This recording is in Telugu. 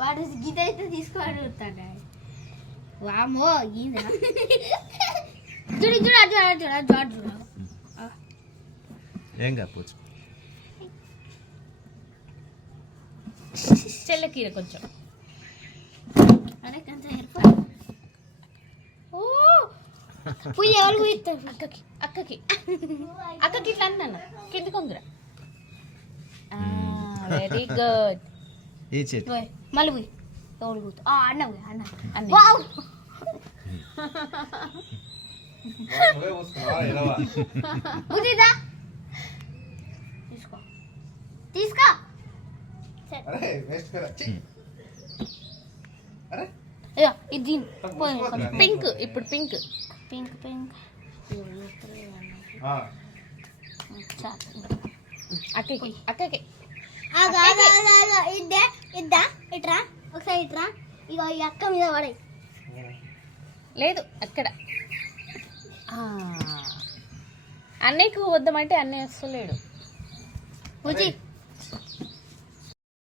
వాడు గీత అయితే తీసుకొని వస్తాడు. వామో గీత చూడు చూడు అటు చూడ చూడ చూడ ఏం కాకపోవచ్చు. చెల్లెకి కొంచెం అరే కొంత ఓ పుయ్యి ఎవరు పోయిస్తారు అక్కకి అక్కకి అక్కకి ఇట్లా అన్నాను కింది కొంగురా. Very good. ఈ చేతి మళ్ళీ పోయి ఎవరు పోతా అన్న పోయి అన్న అన్న వావ్ బుద్ధిదా తీసుకో తీసుకో ఇది పింక్ ఇప్పుడు పింక్ పింక్ పింక్ అక్కకి అక్కకి ఇద్దా ఇద్దా ఇట్రా ఒకసారి ఇట్రా ఇక ఈ అక్క మీద పడే లేదు అక్కడ. అన్నయ్యకు వద్దామంటే అన్నయ్య వస్తలేడు. బుజ్జి